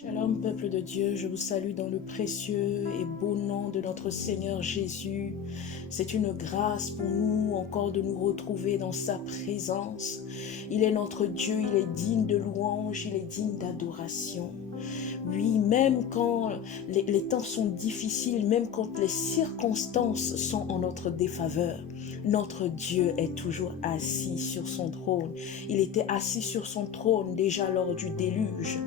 Shalom peuple de Dieu, je vous salue dans le précieux et beau nom de notre Seigneur Jésus. C'est une grâce pour nous encore de nous retrouver dans sa présence. Il est notre Dieu, il est digne de louange, il est digne d'adoration. Oui, même quand les temps sont difficiles, même quand les circonstances sont en notre défaveur, notre Dieu est toujours assis sur son trône. Il était assis sur son trône déjà lors du déluge.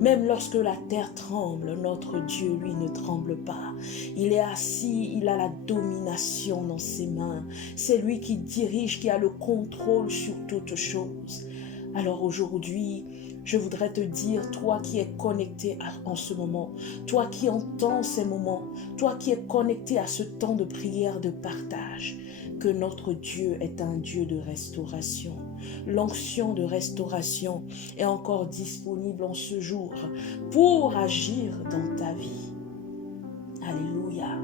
Même lorsque la terre tremble, notre Dieu, lui, ne tremble pas. Il est assis, il a la domination dans ses mains. C'est lui qui dirige, qui a le contrôle sur toutes choses. Alors aujourd'hui, je voudrais te dire, toi qui es connecté en ce moment, toi qui entends ces moments, toi qui es connecté à ce temps de prière, de partage, que notre Dieu est un Dieu de restauration. L'onction de restauration est encore disponible en ce jour pour agir dans ta vie. Alléluia.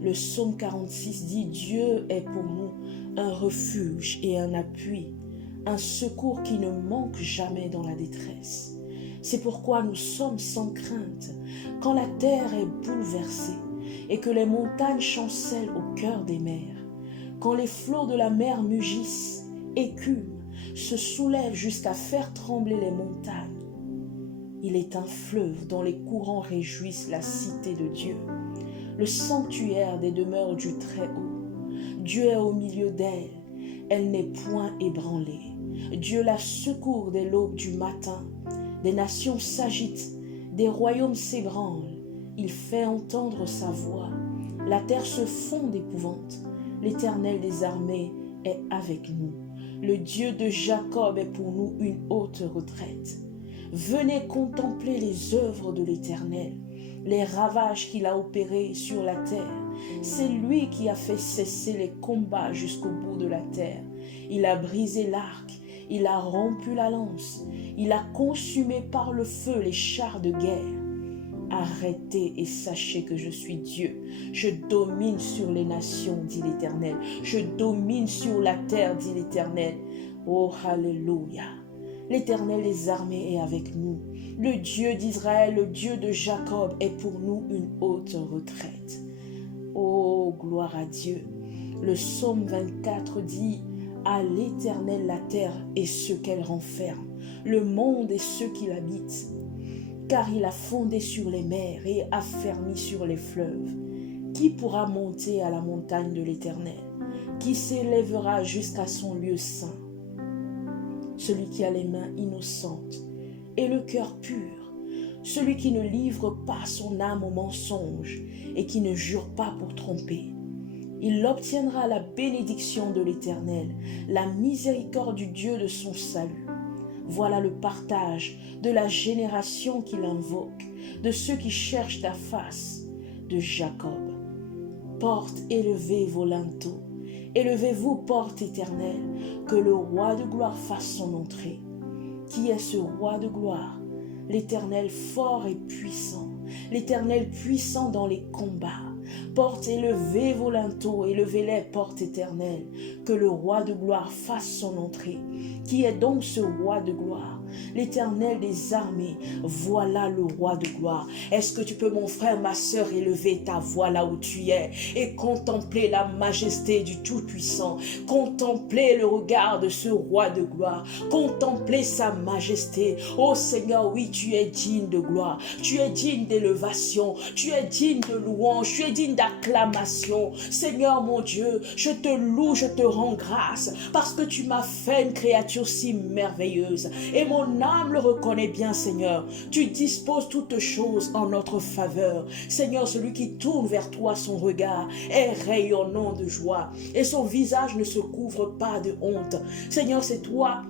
Le psaume 46 dit, Dieu est pour nous un refuge et un appui, un secours qui ne manque jamais dans la détresse. C'est pourquoi nous sommes sans crainte quand la terre est bouleversée et que les montagnes chancellent au cœur des mers. Quand les flots de la mer mugissent, écument, se soulèvent jusqu'à faire trembler les montagnes. Il est un fleuve dont les courants réjouissent la cité de Dieu, le sanctuaire des demeures du Très-Haut. Dieu est au milieu d'elle, elle n'est point ébranlée. Dieu la secourt dès l'aube du matin. Des nations s'agitent, des royaumes s'ébranlent. Il fait entendre sa voix. La terre se fond d'épouvante. L'Éternel des armées est avec nous. Le Dieu de Jacob est pour nous une haute retraite. Venez contempler les œuvres de l'Éternel, les ravages qu'il a opérés sur la terre. C'est lui qui a fait cesser les combats jusqu'au bout de la terre. Il a brisé l'arc, il a rompu la lance, il a consumé par le feu les chars de guerre. Arrêtez et sachez que je suis Dieu. Je domine sur les nations, dit l'Éternel. Je domine sur la terre, dit l'Éternel. Oh, alléluia. L'Éternel des armées est avec nous. Le Dieu d'Israël, le Dieu de Jacob est pour nous une haute retraite. Oh, gloire à Dieu. Le psaume 24 dit, à l'Éternel la terre et ce qu'elle renferme, le monde et ceux qui l'habitent. Car il a fondé sur les mers et affermi sur les fleuves. Qui pourra monter à la montagne de l'Éternel? Qui s'élèvera jusqu'à son lieu saint? Celui qui a les mains innocentes et le cœur pur, celui qui ne livre pas son âme au mensonge et qui ne jure pas pour tromper. Il obtiendra la bénédiction de l'Éternel, la miséricorde du Dieu de son salut. Voilà le partage de la génération qu'il invoque, de ceux qui cherchent ta face, de Jacob. Porte élevez vos linteaux, élevez-vous, porte éternelle, que le roi de gloire fasse son entrée. Qui est ce roi de gloire? L'Éternel fort et puissant, l'Éternel puissant dans les combats. Porte, élevez vos linteaux, élevez-les, porte éternelle, que le roi de gloire fasse son entrée. Qui est donc ce roi de gloire? L'Éternel des armées, voilà le roi de gloire. Est-ce que tu peux, mon frère, ma sœur, élever ta voix là où tu es et contempler la majesté du Tout-Puissant, contempler le regard de ce roi de gloire, contempler sa majesté. Oh Seigneur, oui, tu es digne de gloire, tu es digne d'élévation, tu es digne de louange, tu es digne d'acclamation. Seigneur mon Dieu, je te loue, je te rends grâce parce que tu m'as fait une créature si merveilleuse et mon âme le reconnaît bien. Seigneur, tu disposes toutes choses en notre faveur. Seigneur, celui qui tourne vers toi son regard est rayonnant de joie et son visage ne se couvre pas de honte. Seigneur, c'est toi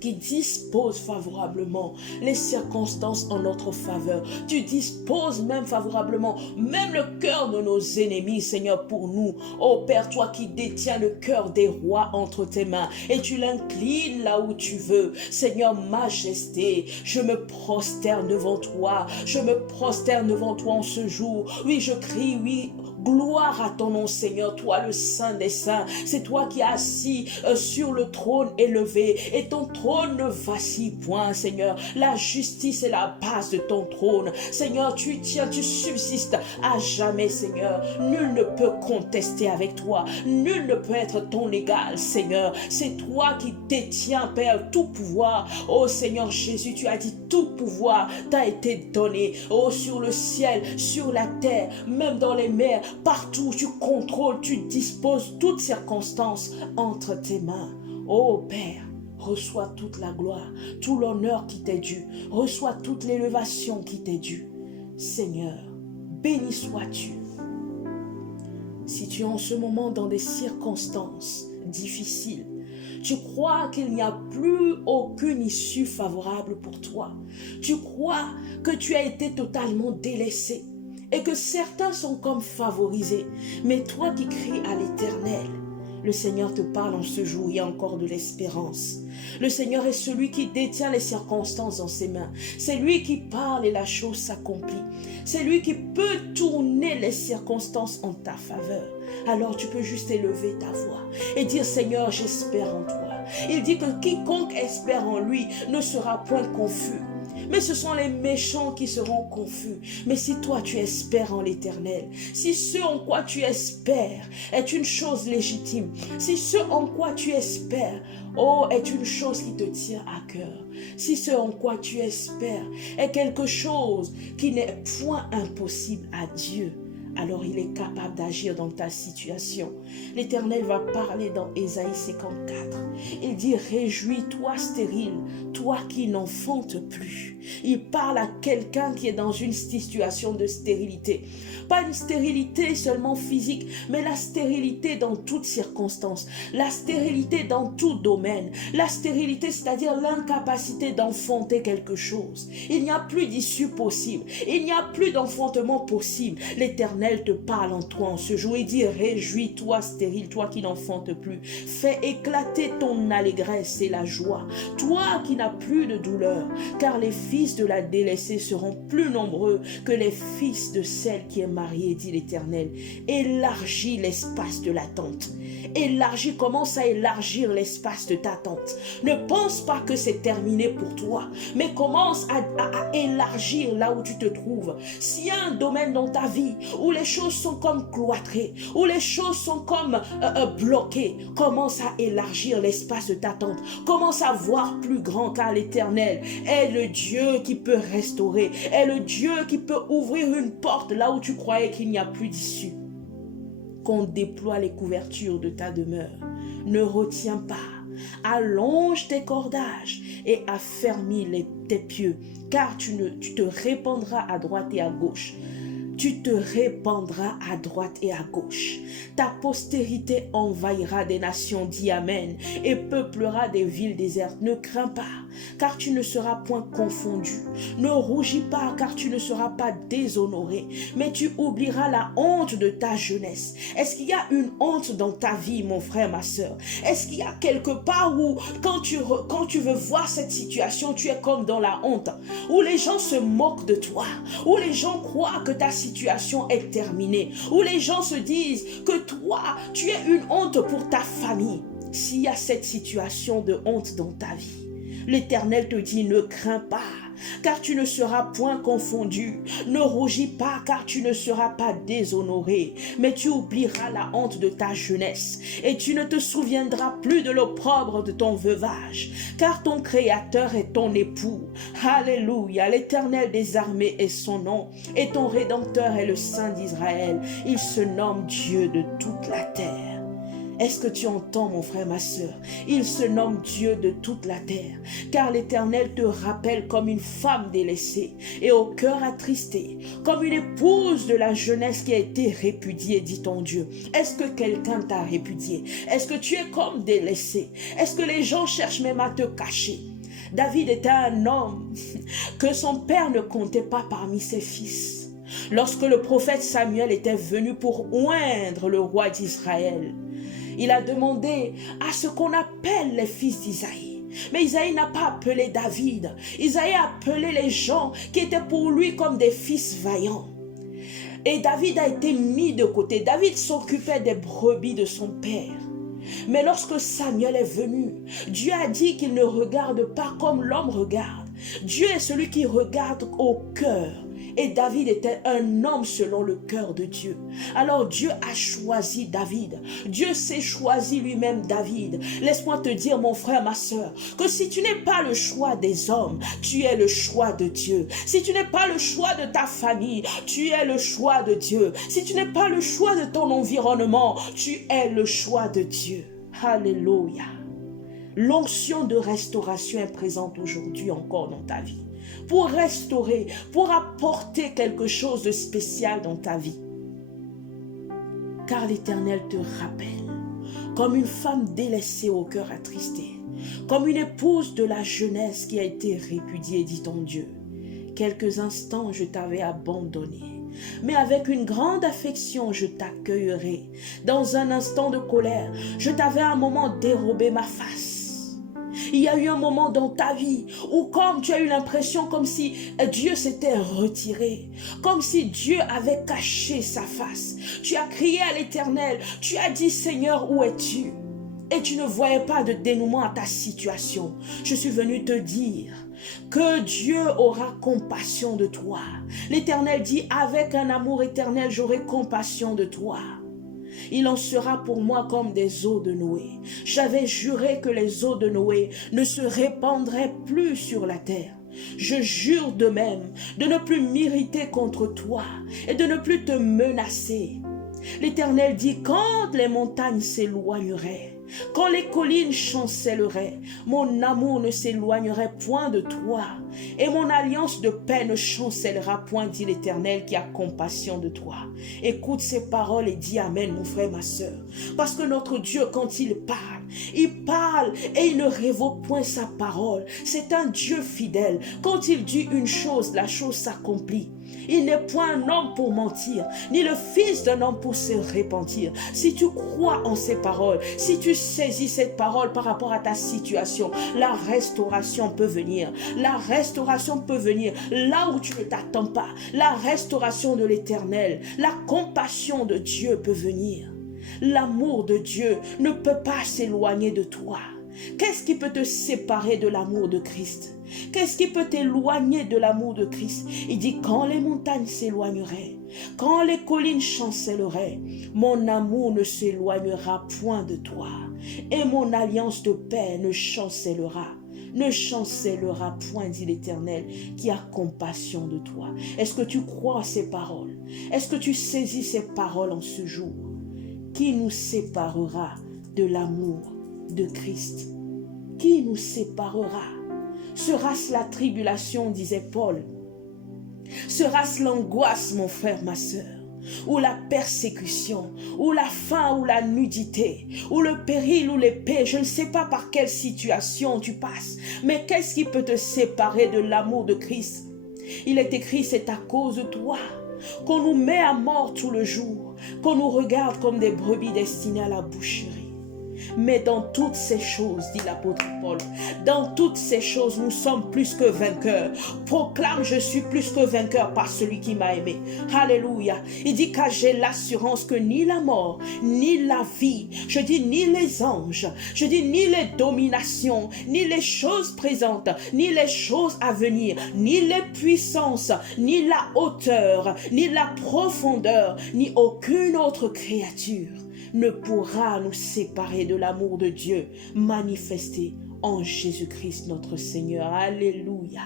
qui dispose favorablement les circonstances en notre faveur. Tu disposes même favorablement, même le cœur de nos ennemis, Seigneur, pour nous. Ô Père, toi qui détiens le cœur des rois entre tes mains et tu l'inclines là où tu veux. Seigneur, majesté, je me prosterne devant toi. Je me prosterne devant toi en ce jour. Oui, je crie, oui, Gloire à ton nom, Seigneur, toi le Saint des Saints. C'est toi qui es assis sur le trône élevé et ton trône ne vacille point, Seigneur. La justice est la base de ton trône. Seigneur, tu tiens, tu subsistes à jamais, Seigneur. Nul ne peut contester avec toi. Nul ne peut être ton égal, Seigneur. C'est toi qui détiens, Père, tout pouvoir. Oh Seigneur Jésus, tu as dit tout pouvoir t'a été donné. Oh, sur le ciel, sur la terre, même dans les mers, partout tu contrôles, tu disposes toutes circonstances entre tes mains. Oh Père, reçois toute la gloire, tout l'honneur qui t'est dû. Reçois toute l'élévation qui t'est due. Seigneur, béni sois-tu. Si tu es en ce moment dans des circonstances difficiles, tu crois qu'il n'y a plus aucune issue favorable pour toi. Tu crois que tu as été totalement délaissé et que certains sont comme favorisés. Mais toi qui cries à l'Éternel, le Seigneur te parle en ce jour, il y a encore de l'espérance. Le Seigneur est celui qui détient les circonstances dans ses mains. C'est lui qui parle et la chose s'accomplit. C'est lui qui peut tourner les circonstances en ta faveur. Alors tu peux juste élever ta voix et dire: Seigneur, j'espère en toi. Il dit que quiconque espère en lui ne sera point confus. Mais ce sont les méchants qui seront confus. Mais si toi tu espères en l'Éternel, si ce en quoi tu espères est une chose légitime, si ce en quoi tu espères, oh, est une chose qui te tient à cœur, si ce en quoi tu espères est quelque chose qui n'est point impossible à Dieu, alors il est capable d'agir dans ta situation. L'Éternel va parler dans Ésaïe 54. Il dit: réjouis-toi stérile, toi qui n'enfantes plus. Il parle à quelqu'un qui est dans une situation de stérilité. Pas une stérilité seulement physique, mais la stérilité dans toutes circonstances. La stérilité dans tout domaine. La stérilité, c'est-à-dire l'incapacité d'enfanter quelque chose. Il n'y a plus d'issue possible. Il n'y a plus d'enfantement possible. L'Éternel te parle en toi en ce jour et dit: réjouis-toi stérile, toi qui n'enfantes plus. Fais éclater ton allégresse et la joie, toi qui n'as plus de douleur, car les fils de la délaissée seront plus nombreux que les fils de celle qui est mariée, dit l'Éternel. Élargis l'espace de la tente. Élargis, commence à élargir l'espace de ta tente. Ne pense pas que c'est terminé pour toi, mais commence à élargir là où tu te trouves. S'il y a un domaine dans ta vie où les choses sont comme cloîtrées, où les choses sont comme bloquées, commence à élargir l'espace de ta tente. Commence à voir plus grand, car l'Éternel est le Dieu qui peut restaurer, est le Dieu qui peut ouvrir une porte là où tu croyais qu'il n'y a plus d'issue. Qu'on déploie les couvertures de ta demeure. Ne retiens pas. Allonge tes cordages et affermis tes pieux, car tu te répandras à droite et à gauche. Tu te répandras à droite et à gauche. Ta postérité envahira des nations, dit Amen, et peuplera des villes désertes. Ne crains pas, car tu ne seras point confondu. Ne rougis pas, car tu ne seras pas déshonoré, mais tu oublieras la honte de ta jeunesse. Est-ce qu'il y a une honte dans ta vie, mon frère, ma soeur? Est-ce qu'il y a quelque part où, quand tu veux voir cette situation, tu es comme dans la honte, où les gens se moquent de toi, où les gens croient que ta situation est terminée, où les gens se disent que toi, tu es une honte pour ta famille? S'il y a cette situation de honte dans ta vie, l'Éternel te dit: ne crains pas, car tu ne seras point confondu. Ne rougis pas, car tu ne seras pas déshonoré, mais tu oublieras la honte de ta jeunesse, et tu ne te souviendras plus de l'opprobre de ton veuvage, car ton Créateur est ton époux. Alléluia, l'Éternel des armées est son nom, et ton Rédempteur est le Saint d'Israël. Il se nomme Dieu de toute la terre. Est-ce que tu entends, mon frère, ma soeur? Il se nomme Dieu de toute la terre, car l'Éternel te rappelle comme une femme délaissée et au cœur attristé, comme une épouse de la jeunesse qui a été répudiée, dit ton Dieu. Est-ce que quelqu'un t'a répudié? Est-ce que tu es comme délaissé? Est-ce que les gens cherchent même à te cacher? David était un homme que son père ne comptait pas parmi ses fils. Lorsque le prophète Samuel était venu pour oindre le roi d'Israël, il a demandé à ce qu'on appelle les fils d'Isaïe. Mais Isaïe n'a pas appelé David. Isaïe a appelé les gens qui étaient pour lui comme des fils vaillants. Et David a été mis de côté. David s'occupait des brebis de son père. Mais lorsque Samuel est venu, Dieu a dit qu'il ne regarde pas comme l'homme regarde. Dieu est celui qui regarde au cœur. Et David était un homme selon le cœur de Dieu. Alors Dieu a choisi David. Dieu s'est choisi lui-même David. Laisse-moi te dire, mon frère, ma soeur, que si tu n'es pas le choix des hommes, tu es le choix de Dieu. Si tu n'es pas le choix de ta famille, tu es le choix de Dieu. Si tu n'es pas le choix de ton environnement, tu es le choix de Dieu. Alléluia. L'onction de restauration est présente aujourd'hui encore dans ta vie. Pour restaurer, pour apporter quelque chose de spécial dans ta vie. Car l'Éternel te rappelle, comme une femme délaissée au cœur attristé, comme une épouse de la jeunesse qui a été répudiée, dit ton Dieu. Quelques instants, je t'avais abandonné, mais avec une grande affection, je t'accueillerai. Dans un instant de colère, je t'avais un moment dérobé ma face. Il y a eu un moment dans ta vie où comme tu as eu l'impression comme si Dieu s'était retiré, comme si Dieu avait caché sa face. Tu as crié à l'Éternel, tu as dit Seigneur, où es-tu? Et tu ne voyais pas de dénouement à ta situation. Je suis venu te dire que Dieu aura compassion de toi. L'Éternel dit, avec un amour éternel, j'aurai compassion de toi. Il en sera pour moi comme des eaux de Noé. J'avais juré que les eaux de Noé ne se répandraient plus sur la terre. Je jure de même de ne plus m'irriter contre toi et de ne plus te menacer. L'Éternel dit, quand les montagnes s'éloigneraient, quand les collines chancelleraient, mon amour ne s'éloignerait point de toi, et mon alliance de paix ne chancellera point, dit l'Éternel qui a compassion de toi. Écoute ces paroles et dis Amen, mon frère, ma soeur. Parce que notre Dieu, quand il parle et il ne révoque point sa parole. C'est un Dieu fidèle. Quand il dit une chose, la chose s'accomplit. Il n'est point un homme pour mentir, ni le fils d'un homme pour se repentir. Si tu crois en ces paroles, si tu saisis cette parole par rapport à ta situation, la restauration peut venir. La restauration peut venir là où tu ne t'attends pas. La restauration de l'Éternel, la compassion de Dieu peut venir. L'amour de Dieu ne peut pas s'éloigner de toi. Qu'est-ce qui peut te séparer de l'amour de Christ? Qu'est-ce qui peut t'éloigner de l'amour de Christ? Il dit, quand les montagnes s'éloigneraient, quand les collines chancelleraient, mon amour ne s'éloignera point de toi, et mon alliance de paix ne chancellera point, dit l'Éternel, qui a compassion de toi. Est-ce que tu crois ces paroles? Est-ce que tu saisis ces paroles en ce jour? Qui nous séparera de l'amour de Christ? Qui nous séparera? Sera-ce la tribulation, disait Paul? Sera-ce l'angoisse, mon frère, ma soeur? Ou la persécution, ou la faim, ou la nudité, ou le péril, ou l'épée? Je ne sais pas par quelle situation tu passes, mais qu'est-ce qui peut te séparer de l'amour de Christ? Il est écrit, c'est à cause de toi qu'on nous met à mort tout le jour, qu'on nous regarde comme des brebis destinées à la boucherie. Mais dans toutes ces choses, dit l'apôtre Paul, dans toutes ces choses, nous sommes plus que vainqueurs. Proclame, je suis plus que vainqueur par celui qui m'a aimé. Alléluia. Il dit car j'ai l'assurance que ni la mort, ni la vie, je dis ni les anges, je dis ni les dominations, ni les choses présentes, ni les choses à venir, ni les puissances, ni la hauteur, ni la profondeur, ni aucune autre créature ne pourra nous séparer de l'amour de Dieu manifesté en Jésus-Christ notre Seigneur. Alléluia.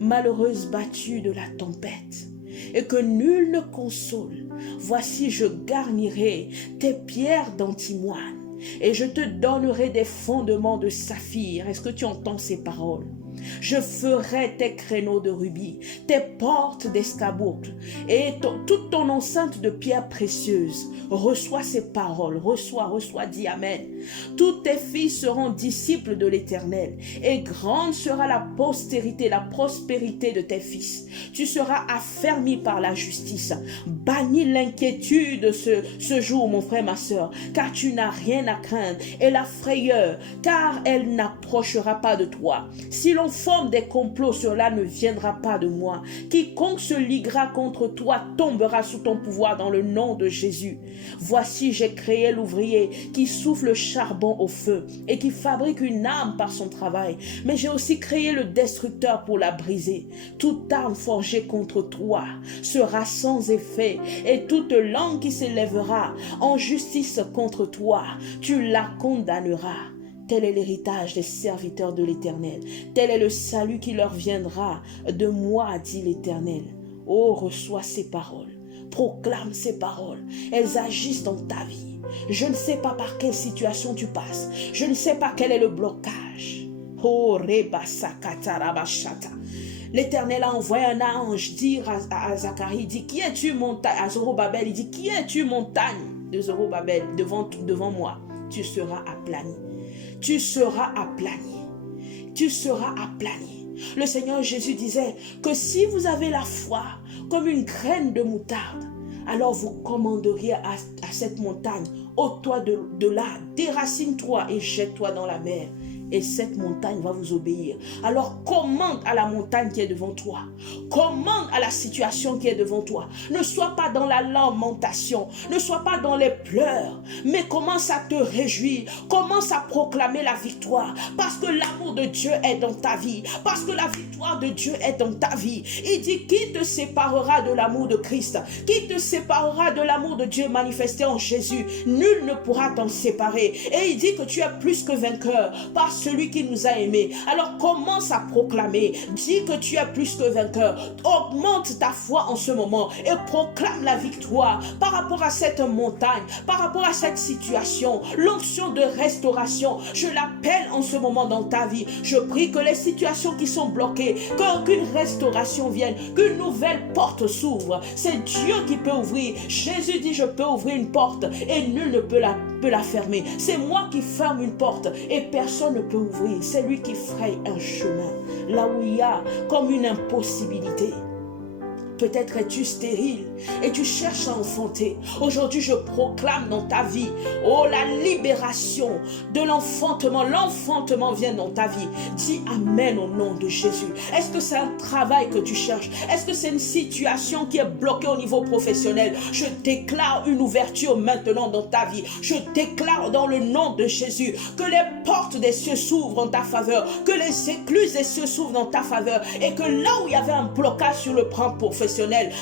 Malheureuse battue de la tempête, et que nul ne console, voici je garnirai tes pierres d'antimoine, et je te donnerai des fondements de saphir. Est-ce que tu entends ces paroles? Je ferai tes créneaux de rubis, tes portes d'escarboucle et toute ton enceinte de pierres précieuses. Reçois ces paroles, reçois, dis Amen. Tous tes filles seront disciples de l'Éternel et grande sera la postérité, la prospérité de tes fils. Tu seras affermi par la justice. Bannis l'inquiétude ce jour, mon frère, ma soeur, car tu n'as rien à craindre, et la frayeur, car elle n'approchera pas de toi. Si l'on forme des complots, cela ne viendra pas de moi. Quiconque se liguera contre toi tombera sous ton pouvoir dans le nom de Jésus. Voici, j'ai créé l'ouvrier qui souffle le charbon au feu et qui fabrique une arme par son travail. Mais j'ai aussi créé le destructeur pour la briser. Toute arme forgée contre toi sera sans effet, et toute langue qui s'élèvera en justice contre toi, tu la condamneras. Tel est l'héritage des serviteurs de l'Éternel. Tel est le salut qui leur viendra de moi, dit l'Éternel. Oh, reçois ces paroles. Proclame ces paroles. Elles agissent dans ta vie. Je ne sais pas par quelle situation tu passes. Je ne sais pas quel est le blocage. Oh, Reba Sakatarabashata. L'Éternel a envoyé un ange dire à Zacharie, il dit, qui es-tu montagne? À Zorobabel, il dit, qui es-tu montagne de Zorobabel devant moi? Tu seras aplani. Tu seras aplani. Tu seras aplani. Le Seigneur Jésus disait que si vous avez la foi comme une graine de moutarde, alors vous commanderiez à cette montagne, ôte-toi de là, déracine-toi et jette-toi dans la mer. Et cette montagne va vous obéir. Alors commande à la montagne qui est devant toi. Commande à la situation qui est devant toi. Ne sois pas dans la lamentation. Ne sois pas dans les pleurs. Mais commence à te réjouir. Commence à proclamer la victoire. Parce que l'amour de Dieu est dans ta vie. Parce que la victoire de Dieu est dans ta vie. Il dit, qui te séparera de l'amour de Christ? Qui te séparera de l'amour de Dieu manifesté en Jésus? Nul ne pourra t'en séparer. Et il dit que tu es plus que vainqueur par celui qui nous a aimés. Alors commence à proclamer. Dis que tu es plus que vainqueur. Augmente ta foi en ce moment et proclame la victoire par rapport à cette montagne, par rapport à cette situation. L'onction de restauration, je l'appelle en ce moment dans ta vie. Je prie que les situations qui sont bloquées, qu'une restauration vienne, qu'une nouvelle porte s'ouvre. C'est Dieu qui peut ouvrir. Jésus dit, je peux ouvrir une porte et nul ne peut la fermer. C'est moi qui ferme une porte et personne ne peut ouvrir. C'est lui qui fraye un chemin là où il y a comme une impossibilité. Peut-être es-tu stérile et tu cherches à enfanter. Aujourd'hui, je proclame dans ta vie, oh, la libération de l'enfantement. L'enfantement vient dans ta vie. Dis Amen au nom de Jésus. Est-ce que c'est un travail que tu cherches? Est-ce que c'est une situation qui est bloquée au niveau professionnel? Je déclare une ouverture maintenant dans ta vie. Je déclare dans le nom de Jésus que les portes des cieux s'ouvrent en ta faveur, que les écluses des cieux s'ouvrent en ta faveur, et que là où il y avait un blocage sur le plan professionnel,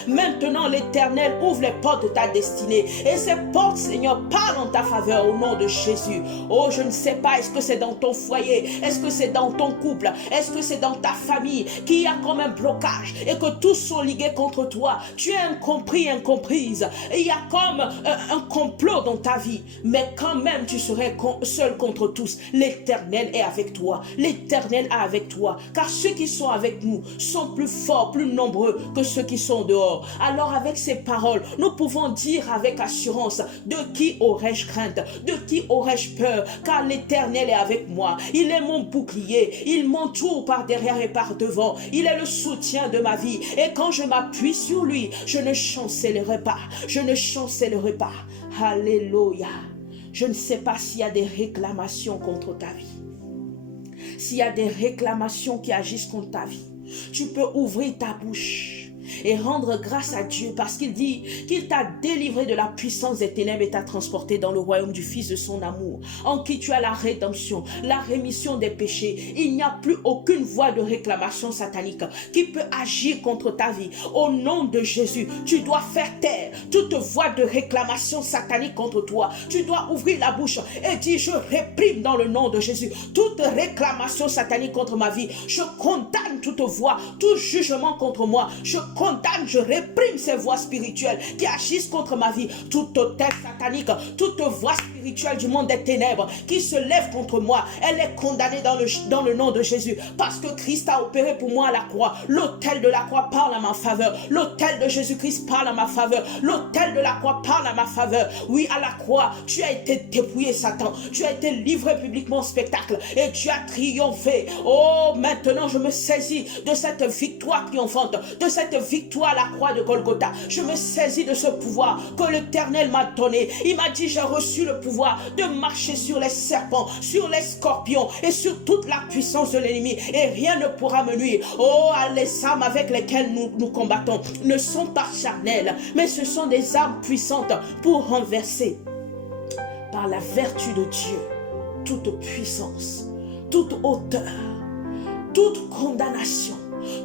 maintenant l'Éternel ouvre les portes de ta destinée. Et ces portes, Seigneur, parlent en ta faveur au nom de Jésus. Oh, je ne sais pas, est-ce que c'est dans ton foyer? Est-ce que c'est dans ton couple? Est-ce que c'est dans ta famille qu'il y a comme un blocage et que tous sont ligués contre toi? Tu es incompris, incomprise. Et il y a comme un complot dans ta vie. Mais quand même, tu serais seul contre tous. L'Éternel est avec toi. L'Éternel est avec toi. Car ceux qui sont avec nous sont plus forts, plus nombreux que ceux qui sont dehors. Alors avec ces paroles, nous pouvons dire avec assurance, de qui aurais-je crainte? De qui aurais-je peur? Car l'Éternel est avec moi. Il est mon bouclier. Il m'entoure par derrière et par devant. Il est le soutien de ma vie. Et quand je m'appuie sur lui, je ne chancellerai pas. Je ne chancellerai pas. Alléluia. Je ne sais pas s'il y a des réclamations contre ta vie. S'il y a des réclamations qui agissent contre ta vie, tu peux ouvrir ta bouche et rendre grâce à Dieu parce qu'il dit qu'il t'a délivré de la puissance des ténèbres et t'a transporté dans le royaume du Fils de son amour, en qui tu as la rédemption, la rémission des péchés. Il n'y a plus aucune voie de réclamation satanique qui peut agir contre ta vie. Au nom de Jésus, tu dois faire taire toute voie de réclamation satanique contre toi. Tu dois ouvrir la bouche et dire, je réprime dans le nom de Jésus toute réclamation satanique contre ma vie. Je condamne toute voie, tout jugement contre moi. Je condamne, je réprime ces voies spirituelles qui agissent contre ma vie. Toute autel satanique, toute voie spirituelle du monde des ténèbres qui se lève contre moi, elle est condamnée dans le nom de Jésus. Parce que Christ a opéré pour moi à la croix. L'autel de la croix parle à ma faveur. L'autel de Jésus-Christ parle à ma faveur. L'autel de la croix parle à ma faveur. Oui, à la croix, tu as été dépouillé, Satan. Tu as été livré publiquement au spectacle et tu as triomphé. Oh, maintenant je me saisis de cette victoire triomphante, de cette victoire à la croix de Golgotha. Je me saisis de ce pouvoir que l'Éternel m'a donné. Il m'a dit, j'ai reçu le pouvoir pouvoir de marcher sur les serpents, sur les scorpions et sur toute la puissance de l'ennemi. Et rien ne pourra me nuire. Oh, les armes avec lesquelles nous combattons ne sont pas charnelles, mais ce sont des armes puissantes pour renverser par la vertu de Dieu toute puissance, toute hauteur, toute condamnation,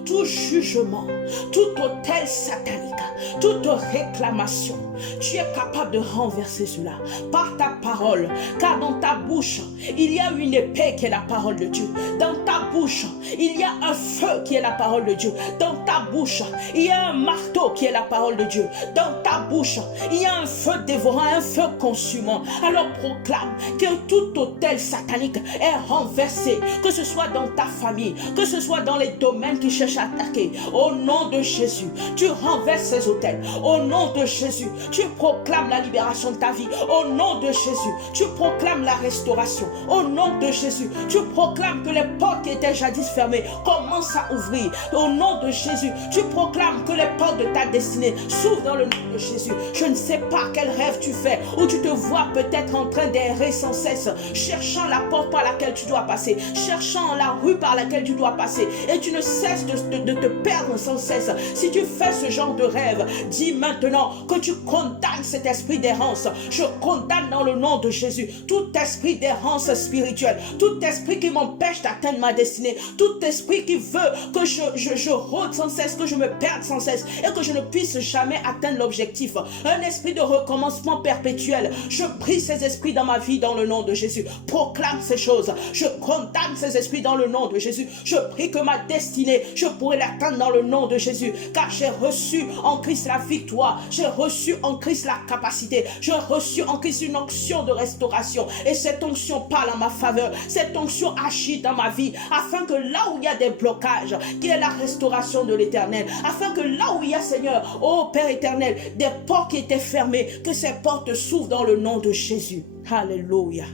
tout jugement, tout autel satanique, toute réclamation. Tu es capable de renverser cela par ta parole, car dans ta bouche, il y a une épée qui est la parole de Dieu. Dans ta bouche, il y a un feu qui est la parole de Dieu. Dans ta bouche, il y a un marteau qui est la parole de Dieu. Dans ta bouche, il y a un feu dévorant, un feu consumant. Alors proclame que tout autel satanique est renversé, que ce soit dans ta famille, que ce soit dans les domaines qui cherchent à attaquer. Au nom de Jésus, tu renverses ces autels. Au nom de Jésus, tu proclames la libération de ta vie. Au nom de Jésus, tu proclames la restauration. Au nom de Jésus, tu proclames que les portes qui étaient jadis fermées commencent à ouvrir. Au nom de Jésus, tu proclames que les portes de ta destinée s'ouvrent dans le nom de Jésus. Je ne sais pas quel rêve tu fais, où tu te vois peut-être en train d'errer sans cesse, cherchant la porte par laquelle tu dois passer, cherchant la rue par laquelle tu dois passer, et tu ne cesses de te perdre sans cesse. Si tu fais ce genre de rêve, dis maintenant que tu condamnes cet esprit d'errance. Je condamne dans le nom de Jésus tout esprit d'errance spirituelle, tout esprit qui m'empêche d'atteindre ma destinée, tout esprit qui veut que je rôde sans cesse, que je me perde sans cesse et que je ne puisse jamais atteindre l'objectif. Un esprit de recommencement perpétuel. Je brise ces esprits dans ma vie dans le nom de Jésus. Proclame ces choses. Je condamne ces esprits dans le nom de Jésus. Je prie que ma destinée, je pourrai l'atteindre dans le nom de Jésus, car j'ai reçu en Christ la victoire. J'ai reçu en Christ la capacité. J'ai reçu en Christ une onction de restauration. Et cette onction parle en ma faveur. Cette onction agit dans ma vie, afin que là où il y a des blocages, qu'il y ait la restauration de l'Éternel. Afin que là où il y a, Seigneur, ô Père éternel, des portes qui étaient fermées, que ces portes s'ouvrent dans le nom de Jésus. Alléluia.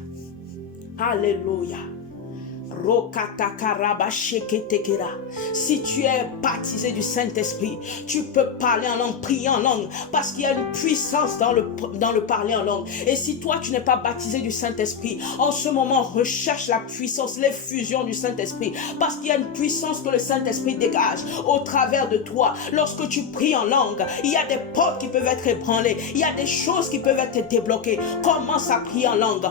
Alléluia. Si tu es baptisé du Saint-Esprit, tu peux parler en langue, prier en langue, parce qu'il y a une puissance dans le parler en langue. Et si toi tu n'es pas baptisé du Saint-Esprit, en ce moment recherche la puissance, l'effusion du Saint-Esprit, parce qu'il y a une puissance que le Saint-Esprit dégage au travers de toi. Lorsque tu pries en langue, il y a des portes qui peuvent être ébranlées, il y a des choses qui peuvent être débloquées. Commence à prier en langue.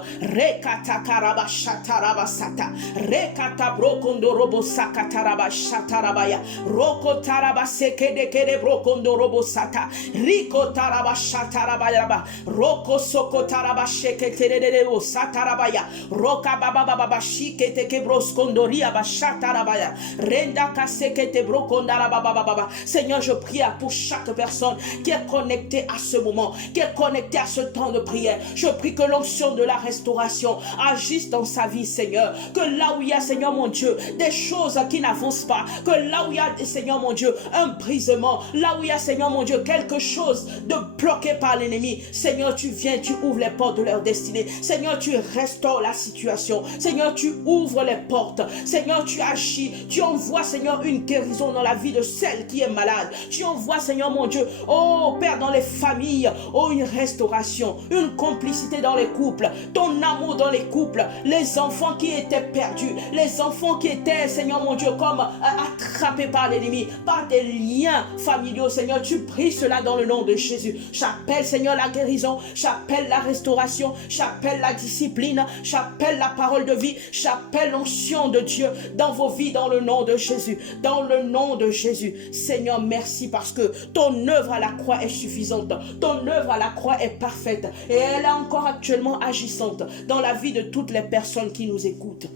Rekata brokondo robo sakataraba shatarabaya roko taraba sekede kede brokondo robo sata riko taraba shatarabaya roko soko taraba shekete de satarabaya roka baba baba shikete ke broskondoria ba shatarabaya renda kasekete brokondara baba baba. Seigneur, je prie pour chaque personne qui est connectée à ce moment, qui est connectée à ce temps de prière. Je prie que l'onction de la restauration agisse dans sa vie, Seigneur, que là où il y a, Seigneur mon Dieu, des choses qui n'avancent pas, que là où il y a, Seigneur mon Dieu, un brisement, là où il y a, Seigneur mon Dieu, quelque chose de bloqué par l'ennemi, Seigneur, tu viens, tu ouvres les portes de leur destinée. Seigneur, tu restaures la situation. Seigneur, tu ouvres les portes. Seigneur, tu agis, tu envoies, Seigneur, une guérison dans la vie de celle qui est malade. Tu envoies, Seigneur mon Dieu, oh Père, dans les familles, oh une restauration, une complicité dans les couples, ton amour dans les couples, les enfants qui étaient perdus, les enfants qui étaient, Seigneur mon Dieu, comme attrapés par l'ennemi, par des liens familiaux, Seigneur, tu brises cela dans le nom de Jésus. J'appelle, Seigneur, la guérison, j'appelle la restauration, j'appelle la discipline, j'appelle la parole de vie, j'appelle l'onction de Dieu dans vos vies, dans le nom de Jésus, dans le nom de Jésus. Seigneur, merci parce que ton œuvre à la croix est suffisante, ton œuvre à la croix est parfaite et elle est encore actuellement agissante dans la vie de toutes les personnes qui nous écoutent.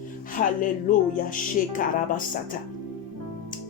Alléluia, Shekarabasata.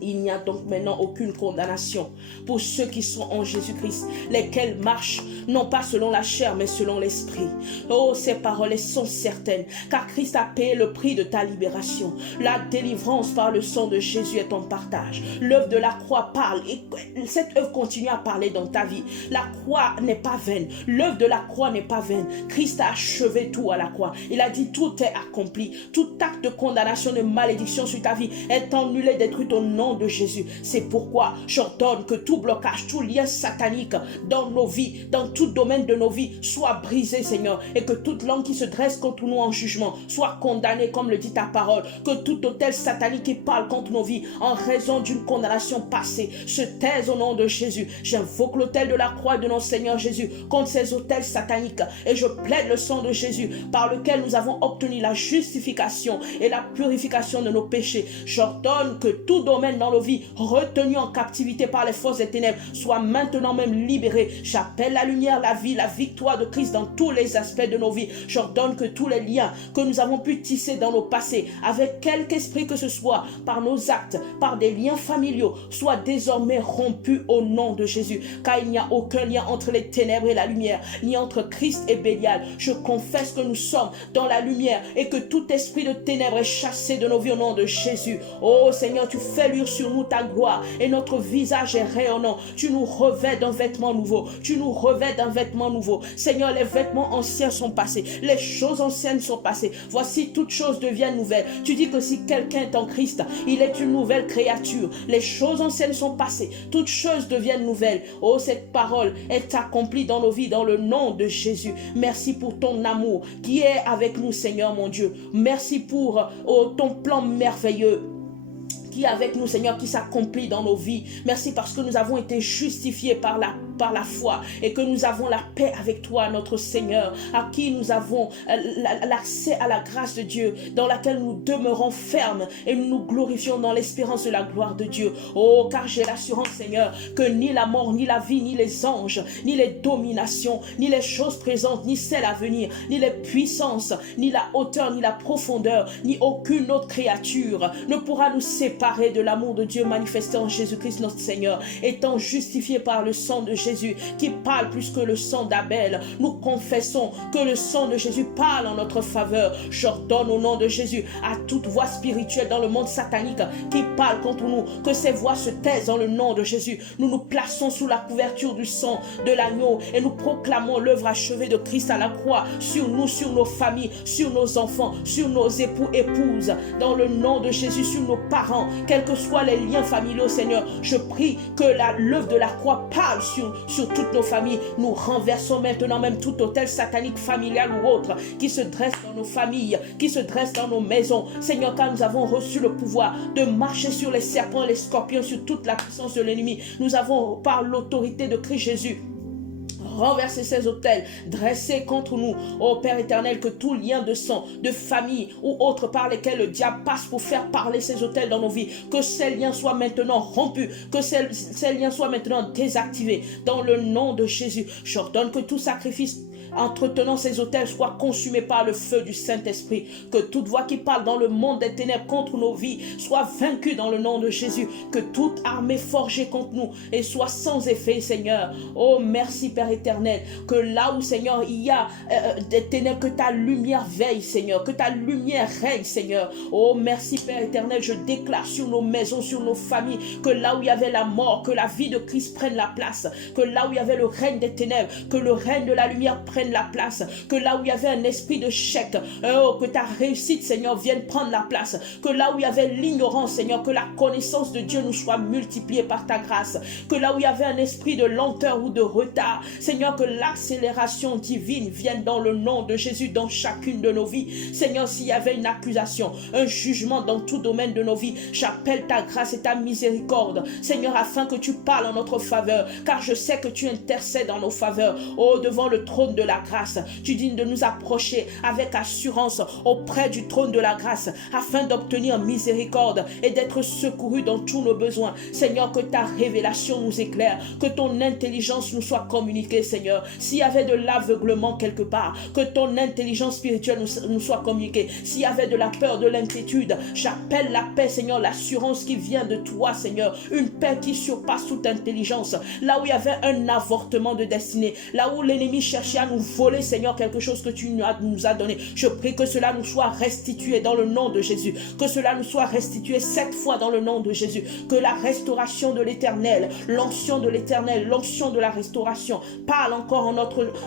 Il n'y a donc maintenant aucune condamnation pour ceux qui sont en Jésus-Christ, lesquels marchent non pas selon la chair, mais selon l'esprit. Oh, ces paroles sont certaines, car Christ a payé le prix de ta libération. La délivrance par le sang de Jésus est ton partage. L'œuvre de la croix parle, et cette œuvre continue à parler dans ta vie. La croix n'est pas vaine. L'œuvre de la croix n'est pas vaine. Christ a achevé tout à la croix. Il a dit tout est accompli. Tout acte de condamnation, de malédiction sur ta vie est annulé, détruit au nom nom de Jésus. C'est pourquoi j'ordonne que tout blocage, tout lien satanique dans nos vies, dans tout domaine de nos vies, soit brisé, Seigneur, et que toute langue qui se dresse contre nous en jugement soit condamnée, comme le dit ta parole. Que tout autel satanique qui parle contre nos vies en raison d'une condamnation passée se taise au nom de Jésus. J'invoque l'autel de la croix de notre Seigneur Jésus contre ces autels sataniques et je plaide le sang de Jésus par lequel nous avons obtenu la justification et la purification de nos péchés. J'ordonne que tout domaine dans nos vies retenu en captivité par les forces des ténèbres soit maintenant même libéré. J'appelle la lumière, la vie, la victoire de Christ dans tous les aspects de nos vies. J'ordonne que tous les liens que nous avons pu tisser dans nos passés avec quelque esprit que ce soit, par nos actes, par des liens familiaux, soient désormais rompus au nom de Jésus. Car il n'y a aucun lien entre les ténèbres et la lumière, ni entre Christ et Bélial. Je confesse que nous sommes dans la lumière et que tout esprit de ténèbres est chassé de nos vies au nom de Jésus. Oh Seigneur, tu fais luire sur nous ta gloire et notre visage est rayonnant. Tu nous revêts d'un vêtement nouveau. Tu nous revêts d'un vêtement nouveau. Seigneur, les vêtements anciens sont passés. Les choses anciennes sont passées. Voici, toutes choses deviennent nouvelles. Tu dis que si quelqu'un est en Christ, il est une nouvelle créature. Les choses anciennes sont passées. Toutes choses deviennent nouvelles. Oh, cette parole est accomplie dans nos vies dans le nom de Jésus. Merci pour ton amour qui est avec nous, Seigneur mon Dieu. Merci pour ton plan merveilleux qui est avec nous, Seigneur, qui s'accomplit dans nos vies. Merci parce que nous avons été justifiés par la foi et que nous avons la paix avec toi, notre Seigneur, à qui nous avons l'accès à la grâce de Dieu, dans laquelle nous demeurons fermes et nous nous glorifions dans l'espérance de la gloire de Dieu. Oh, car j'ai l'assurance, Seigneur, que ni la mort, ni la vie, ni les anges, ni les dominations, ni les choses présentes, ni celles à venir, ni les puissances, ni la hauteur, ni la profondeur, ni aucune autre créature ne pourra nous séparer de l'amour de Dieu manifesté en Jésus-Christ notre Seigneur, étant justifié par le sang de Jésus qui parle plus que le sang d'Abel. Nous confessons que le sang de Jésus parle en notre faveur. J'ordonne au nom de Jésus à toute voix spirituelle dans le monde satanique qui parle contre nous, que ces voix se taisent dans le nom de Jésus. Nous nous plaçons sous la couverture du sang de l'agneau et nous proclamons l'œuvre achevée de Christ à la croix sur nous, sur nos familles, sur nos enfants, sur nos époux, épouses, dans le nom de Jésus, sur nos parents, quels que soient les liens familiaux, Seigneur. Je prie que l'œuvre de la croix parle sur toutes nos familles. Nous renversons maintenant même tout autel satanique familial ou autre qui se dresse dans nos familles, qui se dresse dans nos maisons. Seigneur, car nous avons reçu le pouvoir de marcher sur les serpents et les scorpions, sur toute la puissance de l'ennemi. Nous avons, par l'autorité de Christ Jésus, renverser ces autels dressés contre nous. Ô Père éternel, que tout lien de sang, de famille ou autre par lesquels le diable passe pour faire parler ces autels dans nos vies, que ces liens soient maintenant rompus, que ces liens soient maintenant désactivés dans le nom de Jésus. J'ordonne que tout sacrifice entretenant ces autels soit consumé par le feu du Saint-Esprit, que toute voix qui parle dans le monde des ténèbres contre nos vies soit vaincue dans le nom de Jésus, que toute armée forgée contre nous et soit sans effet, Seigneur. Oh merci Père éternel, que là où, Seigneur, il y a des ténèbres, que ta lumière veille, Seigneur, que ta lumière règne, Seigneur. Oh merci Père éternel, je déclare sur nos maisons, sur nos familles, que là où il y avait la mort, que la vie de Christ prenne la place, que là où il y avait le règne des ténèbres, que le règne de la lumière prenne la place, que là où il y avait un esprit de chèque, que ta réussite, Seigneur, vienne prendre la place, que là où il y avait l'ignorance, Seigneur, que la connaissance de Dieu nous soit multipliée par ta grâce, que là où il y avait un esprit de lenteur ou de retard, Seigneur, que l'accélération divine vienne dans le nom de Jésus dans chacune de nos vies. Seigneur, s'il y avait une accusation, un jugement dans tout domaine de nos vies, j'appelle ta grâce et ta miséricorde, Seigneur, afin que tu parles en notre faveur, car je sais que tu intercèdes en nos faveurs. Oh, devant le trône de la grâce, tu dis de nous approcher avec assurance auprès du trône de la grâce, afin d'obtenir miséricorde et d'être secourus dans tous nos besoins. Seigneur, que ta révélation nous éclaire, que ton intelligence nous soit communiquée, Seigneur. S'il y avait de l'aveuglement quelque part, que ton intelligence spirituelle nous soit communiquée. S'il y avait de la peur, de l'inquiétude, j'appelle la paix, Seigneur, l'assurance qui vient de toi, Seigneur, une paix qui surpasse toute intelligence. Là où il y avait un avortement de destinée, là où l'ennemi cherchait à nous voler, Seigneur, quelque chose que tu nous as donné. Je prie que cela nous soit restitué dans le nom de Jésus. Que cela nous soit restitué 7 fois dans le nom de Jésus. Que la restauration de l'Éternel, l'onction de l'Éternel, l'onction de la restauration parle encore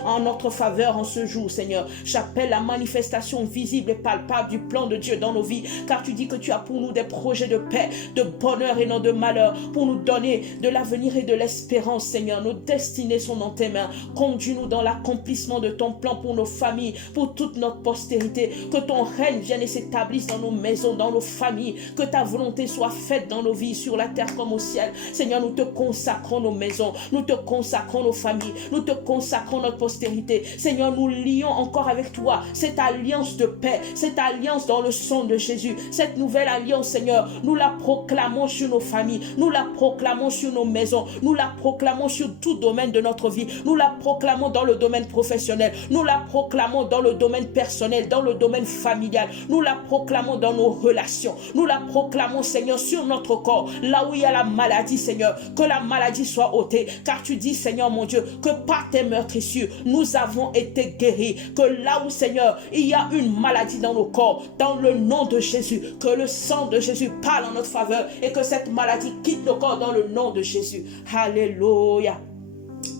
en notre faveur en ce jour, Seigneur. J'appelle la manifestation visible et palpable du plan de Dieu dans nos vies, car tu dis que tu as pour nous des projets de paix, de bonheur et non de malheur, pour nous donner de l'avenir et de l'espérance, Seigneur. Nos destinées sont dans tes mains. Conduis-nous dans l'accomplissement de ton plan pour nos familles, pour toute notre postérité. Que ton règne vienne et s'établisse dans nos maisons, dans nos familles. Que ta volonté soit faite dans nos vies, sur la terre comme au ciel. Seigneur, nous te consacrons nos maisons, nous te consacrons nos familles, nous te consacrons notre postérité. Seigneur, nous lions encore avec toi cette alliance de paix, cette alliance dans le sang de Jésus. Cette nouvelle alliance, Seigneur, nous la proclamons sur nos familles, nous la proclamons sur nos maisons, nous la proclamons sur tout domaine de notre vie, nous la proclamons dans le domaine professionnel, nous la proclamons dans le domaine personnel, dans le domaine familial, nous la proclamons dans nos relations, nous la proclamons, Seigneur, sur notre corps, là où il y a la maladie, Seigneur, que la maladie soit ôtée, car tu dis, Seigneur mon Dieu, que par tes meurtrissures, nous avons été guéris, que là où, Seigneur, il y a une maladie dans nos corps, dans le nom de Jésus, que le sang de Jésus parle en notre faveur et que cette maladie quitte nos corps dans le nom de Jésus. Alléluia.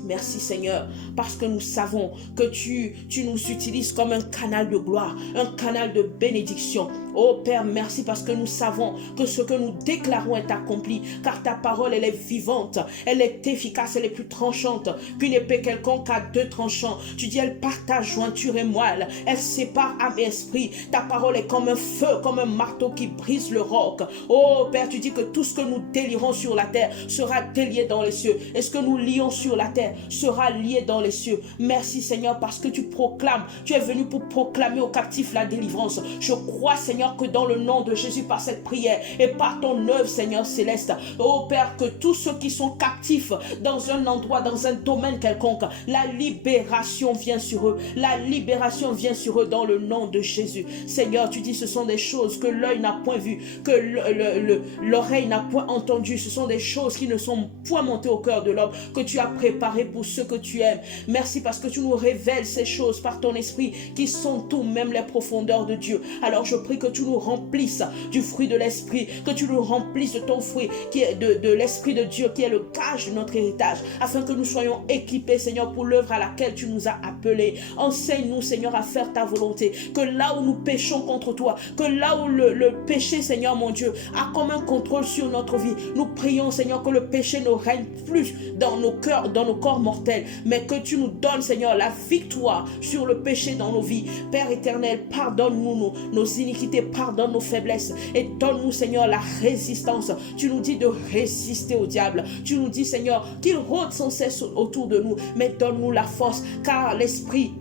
Merci Seigneur, parce que nous savons que tu nous utilises comme un canal de gloire, un canal de bénédiction. Oh Père, merci parce que nous savons que ce que nous déclarons est accompli, car ta parole, elle est vivante, elle est efficace, elle est plus tranchante qu'une épée quelconque à 2 tranchants. Tu dis, elle partage jointure et moelle, elle sépare âme et esprit. Ta parole est comme un feu, comme un marteau qui brise le roc. Oh Père, tu dis que tout ce que nous délirons sur la terre sera délié dans les cieux, et ce que nous lions sur la terre sera lié dans les cieux. Merci Seigneur parce que tu proclames, tu es venu pour proclamer aux captifs la délivrance. Je crois Seigneur que dans le nom de Jésus, par cette prière et par ton œuvre Seigneur céleste, oh Père, que tous ceux qui sont captifs dans un endroit, dans un domaine quelconque, la libération vient sur eux, la libération vient sur eux dans le nom de Jésus. Seigneur, tu dis ce sont des choses que l'œil n'a point vues, que l'oreille n'a point entendues, ce sont des choses qui ne sont point montées au cœur de l'homme, que tu as préparé pour ceux que tu aimes. Merci parce que tu nous révèles ces choses par ton esprit qui sont tout même les profondeurs de Dieu. Alors je prie que tu nous remplisses du fruit de l'esprit, que tu nous remplisses de ton fruit qui est de l'esprit de Dieu qui est le gage de notre héritage, afin que nous soyons équipés Seigneur pour l'œuvre à laquelle tu nous as appelés. Enseigne-nous Seigneur à faire ta volonté, que là où nous péchons contre toi, que là où le péché Seigneur mon Dieu a comme un contrôle sur notre vie, nous prions Seigneur que le péché ne règne plus dans nos cœurs, dans nos corps mortels, mais que tu nous donnes Seigneur la victoire sur le péché dans nos vies. Père éternel, pardonne-nous nos iniquités, pardonne nos faiblesses et donne-nous Seigneur la résistance. Tu nous dis de résister au diable, tu nous dis Seigneur qu'il rôde sans cesse autour de nous, mais donne-nous la force, car l'esprit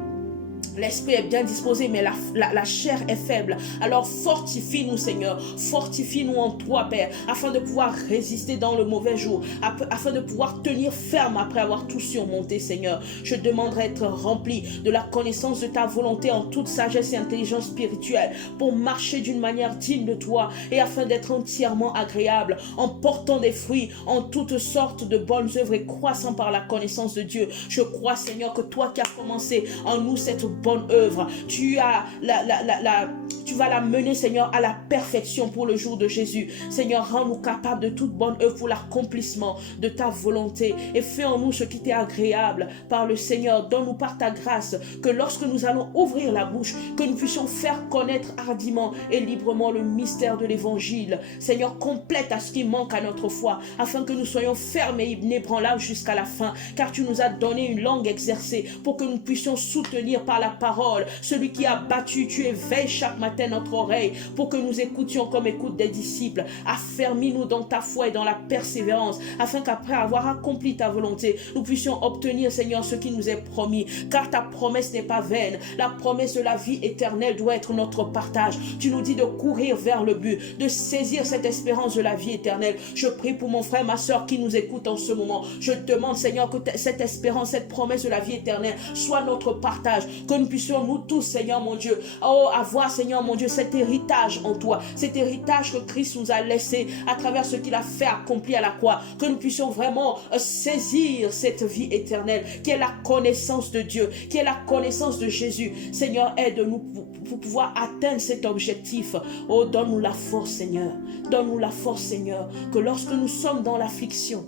est bien disposé, mais la chair est faible. Alors fortifie-nous Seigneur, fortifie-nous en toi Père, afin de pouvoir résister dans le mauvais jour, afin de pouvoir tenir ferme après avoir tout surmonté Seigneur. Je demanderai être rempli de la connaissance de ta volonté en toute sagesse et intelligence spirituelle, pour marcher d'une manière digne de toi et afin d'être entièrement agréable, en portant des fruits en toutes sortes de bonnes œuvres et croissant par la connaissance de Dieu. Je crois Seigneur que toi qui as commencé en nous cette bonne œuvre, tu vas la mener Seigneur à la perfection pour le jour de Jésus. Seigneur, rends-nous capables de toute bonne œuvre pour l'accomplissement de ta volonté et fais en nous ce qui t'est agréable par le Seigneur. Donne-nous par ta grâce que lorsque nous allons ouvrir la bouche, que nous puissions faire connaître hardiment et librement le mystère de l'évangile. Seigneur, complète à ce qui manque à notre foi, afin que nous soyons fermes et inébranlables jusqu'à la fin, car tu nous as donné une langue exercée pour que nous puissions soutenir par la parole celui qui a battu. Tu éveilles chaque matin notre oreille pour que nous écoutions comme écoutent des disciples. Affermis-nous dans ta foi et dans la persévérance, afin qu'après avoir accompli ta volonté, nous puissions obtenir Seigneur ce qui nous est promis, car ta promesse n'est pas vaine. La promesse de la vie éternelle doit être notre partage. Tu nous dis de courir vers le but, de saisir cette espérance de la vie éternelle. Je prie pour mon frère, ma soeur qui nous écoute en ce moment. Je demande Seigneur que cette espérance, cette promesse de la vie éternelle soit notre partage, que nous nous puissions, nous tous, Seigneur mon Dieu, oh, avoir, Seigneur mon Dieu, cet héritage en toi, cet héritage que Christ nous a laissé à travers ce qu'il a fait accomplir à la croix, que nous puissions vraiment saisir cette vie éternelle, qui est la connaissance de Dieu, qui est la connaissance de Jésus. Seigneur, aide-nous pour pouvoir atteindre cet objectif. Oh, donne-nous la force, Seigneur. Donne-nous la force, Seigneur, que lorsque nous sommes dans l'affliction,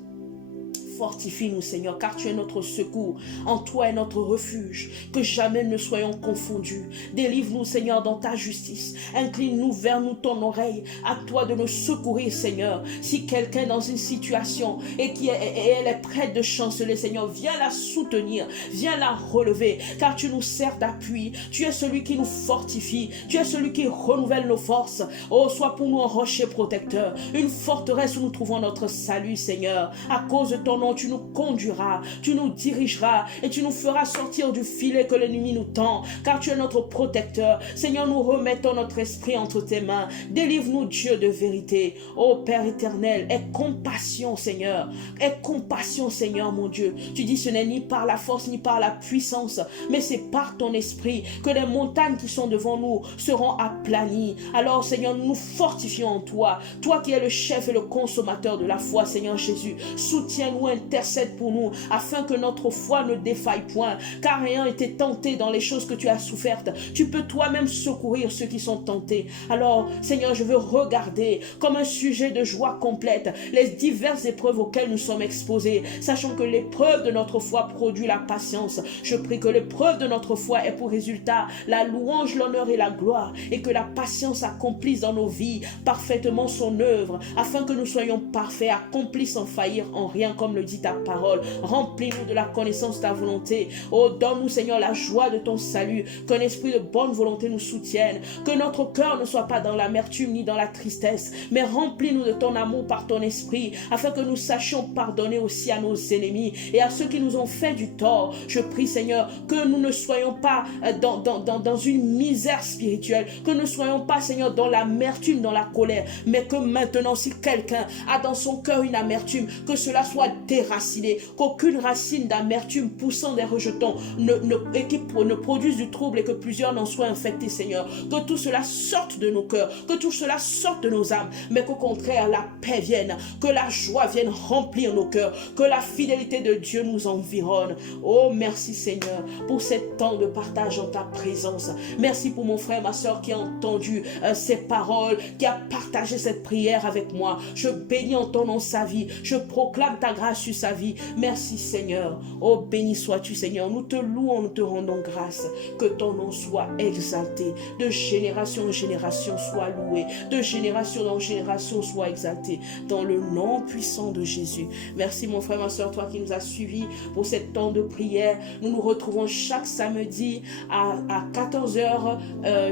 fortifie-nous, Seigneur, car tu es notre secours. En toi est notre refuge. Que jamais ne soyons confondus. Délivre-nous, Seigneur, dans ta justice. Incline-nous vers nous ton oreille. À toi de nous secourir, Seigneur. Si quelqu'un est dans une situation et elle est prête de chanceler, Seigneur, viens la soutenir. Viens la relever, car tu nous sers d'appui. Tu es celui qui nous fortifie. Tu es celui qui renouvelle nos forces. Oh, sois pour nous un rocher protecteur, une forteresse où nous trouvons notre salut, Seigneur. À cause de ton nom, tu nous conduiras, tu nous dirigeras et tu nous feras sortir du filet que l'ennemi nous tend, car tu es notre protecteur. Seigneur, nous remettons notre esprit entre tes mains. Délivre-nous, Dieu de vérité. Ô Père éternel, aie compassion, Seigneur. Aie compassion, Seigneur, mon Dieu. Tu dis ce n'est ni par la force ni par la puissance, mais c'est par ton esprit que les montagnes qui sont devant nous seront aplanies. Alors, Seigneur, nous nous fortifions en toi. Toi qui es le chef et le consommateur de la foi, Seigneur Jésus. Soutiens-nous, intercède pour nous, afin que notre foi ne défaille point, car ayant été tenté dans les choses que tu as souffertes, tu peux toi-même secourir ceux qui sont tentés. Alors, Seigneur, je veux regarder comme un sujet de joie complète les diverses épreuves auxquelles nous sommes exposés, sachant que l'épreuve de notre foi produit la patience. Je prie que l'épreuve de notre foi ait pour résultat la louange, l'honneur et la gloire, et que la patience accomplisse dans nos vies parfaitement son œuvre, afin que nous soyons parfaits, accomplis sans faillir en rien, comme le dit ta parole. Remplis-nous de la connaissance de ta volonté. Oh, donne-nous, Seigneur, la joie de ton salut, qu'un esprit de bonne volonté nous soutienne, que notre cœur ne soit pas dans l'amertume ni dans la tristesse, mais remplis-nous de ton amour par ton esprit, afin que nous sachions pardonner aussi à nos ennemis et à ceux qui nous ont fait du tort. Je prie, Seigneur, que nous ne soyons pas dans une misère spirituelle, que nous ne soyons pas, Seigneur, dans l'amertume, dans la colère, mais que maintenant, si quelqu'un a dans son cœur une amertume, que cela soit déraciné, qu'aucune racine d'amertume poussant des rejetons ne produise du trouble et que plusieurs n'en soient infectés, Seigneur. Que tout cela sorte de nos cœurs, que tout cela sorte de nos âmes, mais qu'au contraire la paix vienne, que la joie vienne remplir nos cœurs, que la fidélité de Dieu nous environne. Oh, merci, Seigneur, pour ce temps de partage en ta présence. Merci pour mon frère, ma soeur qui a entendu ces paroles, qui a partagé cette prière avec moi. Je bénis en ton nom sa vie. Je proclame ta grâce sur sa vie. Merci, Seigneur. Oh, béni sois-tu, Seigneur. Nous te louons, nous te rendons grâce. Que ton nom soit exalté. De génération en génération soit loué. De génération en génération soit exalté. Dans le nom puissant de Jésus. Merci, mon frère, ma soeur, toi qui nous as suivis pour ce temps de prière. Nous nous retrouvons chaque samedi à 14h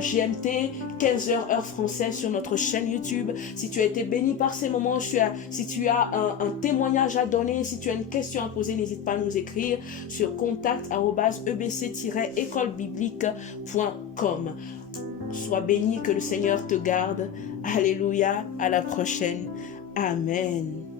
GMT, 15h heure française sur notre chaîne YouTube. Si tu as été béni par ces moments, si tu as un témoignage à donner, si tu as une question à poser, n'hésite pas à nous écrire sur contact@ebc-écolebiblique.com. Sois béni, que le Seigneur te garde. Alléluia, à la prochaine. Amen.